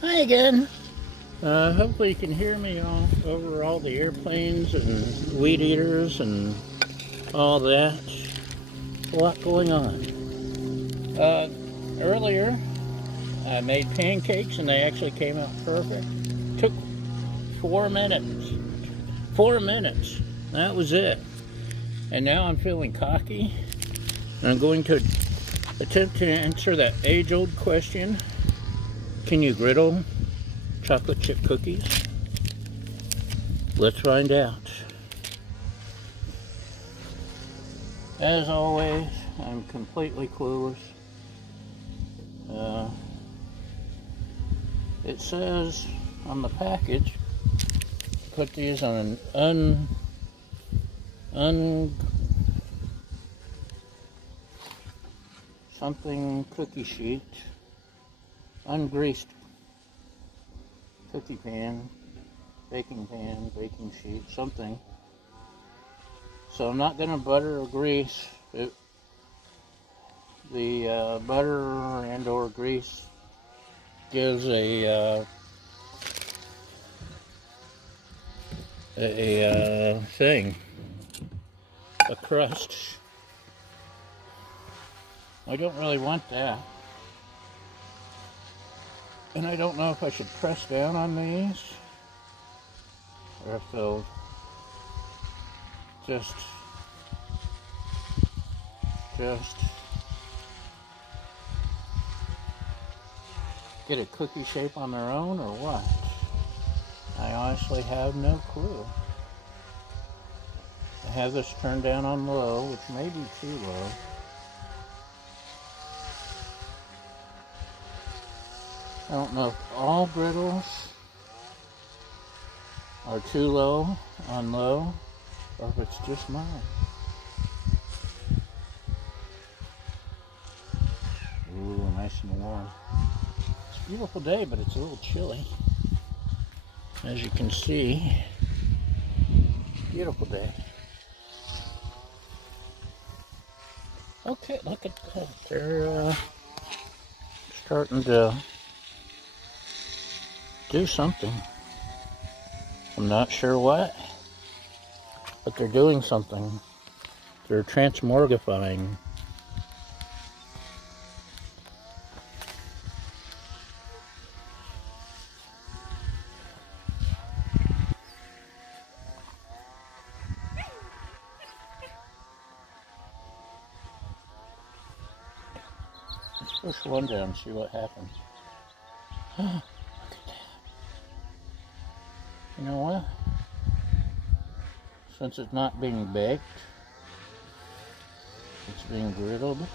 Hi again. Hopefully you can hear me over all the airplanes and weed eaters and all that. A lot going on. Earlier, I made pancakes and they actually came out perfect. Took 4 minutes. 4 minutes. That was it. And now I'm feeling cocky. And I'm going to attempt to answer that age-old question. Can you griddle chocolate chip cookies? Let's find out. As always, I'm completely clueless. It says on the package, put these on an something cookie sheet, ungreased cookie pan, baking sheet, something. So I'm not going to butter or grease it. The butter and or grease gives a thing, a crust. I don't really want that. And I don't know if I should press down on these or if they'll just get a cookie shape on their own or what? I honestly have no clue. I have this turned down on low, which may be too low. I don't know if all griddles are too low on low, or if it's just mine. Ooh, nice and warm. It's a beautiful day, but it's a little chilly. As you can see, beautiful day. Okay, look at that. They're starting to do something. I'm not sure what, but they're doing something. They're transmorgifying. Let's push one down and see what happens. Look at that. You know what? Since it's not being baked, it's being griddled. I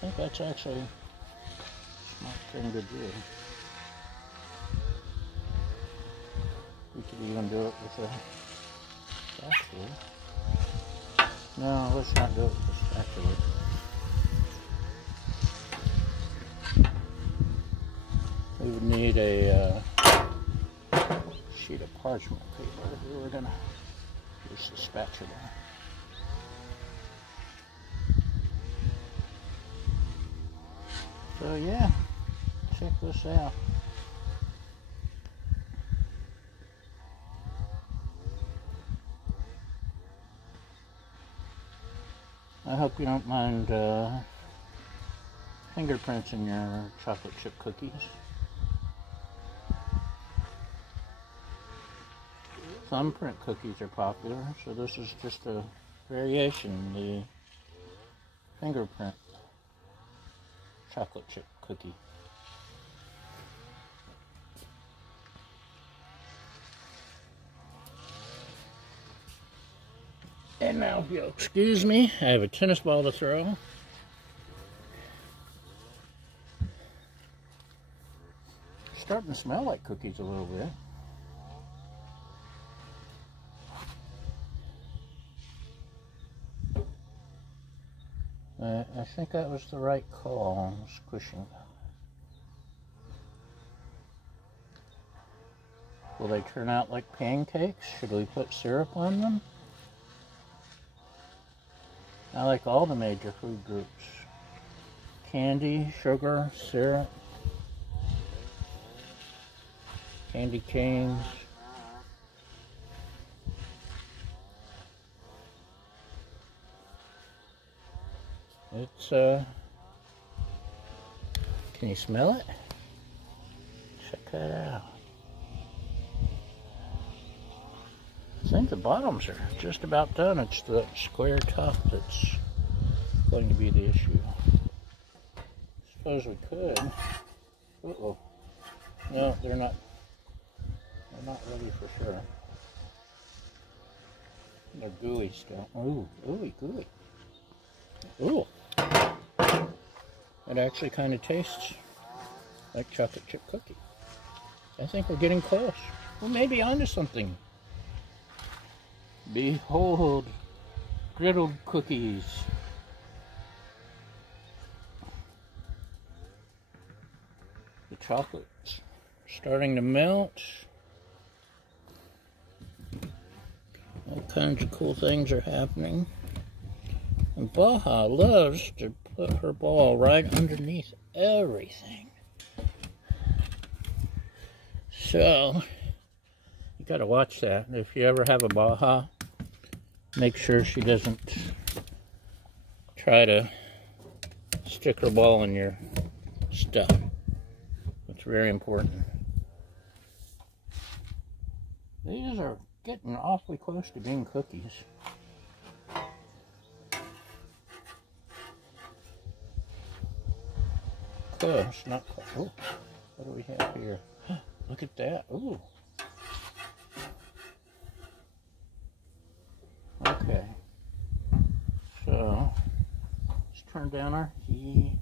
think that's actually a smart thing to do. We could even do it with a spatula. No, let's not do it with a spatula. We would need a sheet of parchment paper if we were going to use the spatula. So yeah, check this out. I hope you don't mind fingerprints in your chocolate chip cookies. Thumbprint cookies are popular, so this is just a variation, the fingerprint chocolate chip cookie. And now, if you'll excuse me, I have a tennis ball to throw. It's starting to smell like cookies a little bit. I think that was the right call, squishing. Will they turn out like pancakes? Should we put syrup on them? I like all the major food groups. Candy, sugar, syrup. candy canes. It's, can you smell it? Check that out. I think the bottoms are just about done. It's the square top that's going to be the issue. Suppose we could. Uh-oh. No, they're not ready for sure. They're gooey still. Ooh, ooey gooey. Ooh. It actually kind of tastes like chocolate chip cookie. I think we're getting close. We may be onto something. Behold, griddled cookies. The chocolate's starting to melt. All kinds of cool things are happening. And Baja loves to put her ball right underneath everything. So, you gotta watch that. If you ever have a Baja, make sure she doesn't try to stick her ball in your stuff. It's very important. These are getting awfully close to being cookies. Close, not close. Oh, what do we have here? Look at that. Ooh. Okay. So, let's turn down our heat.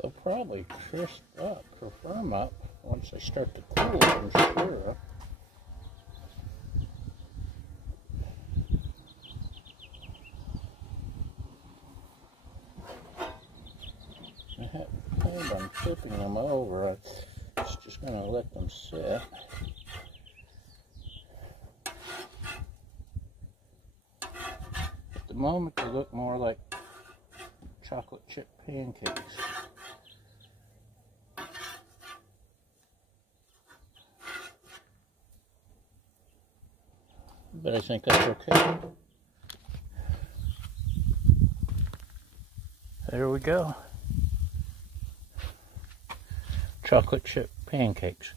They'll probably crisp up or firm up once they start to cool, I'm sure. I had planned on flipping them over. I was just going to let them sit. At the moment, they look more like chocolate chip pancakes. But I think that's okay. There we go. Chocolate chip pancakes.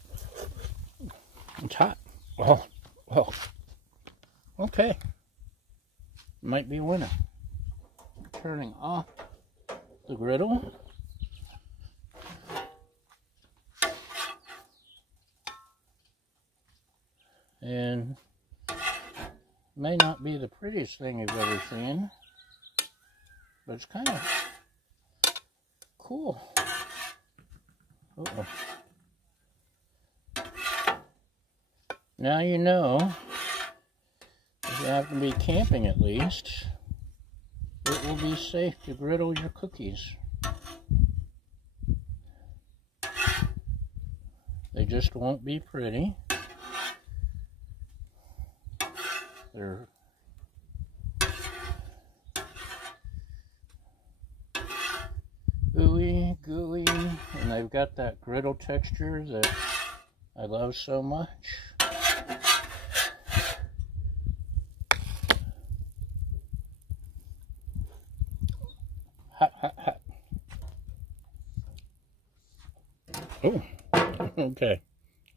It's hot. Oh, oh. Okay. Might be winner. Turning off the griddle. And may not be the prettiest thing you've ever seen, but it's kind of cool. Uh-oh. Now you know, if you happen to be camping at least, it will be safe to griddle your cookies. They just won't be pretty. They're ooey gooey, and they've got that griddle texture that I love so much. Hot, hot, hot. Oh, okay.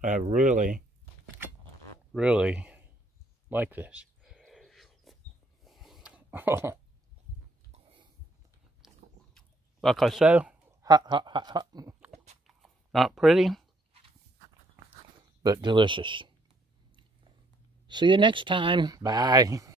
I really, really like this. Oh. Like I said, hot, hot, hot, hot. Not pretty, but delicious. See you next time. Bye.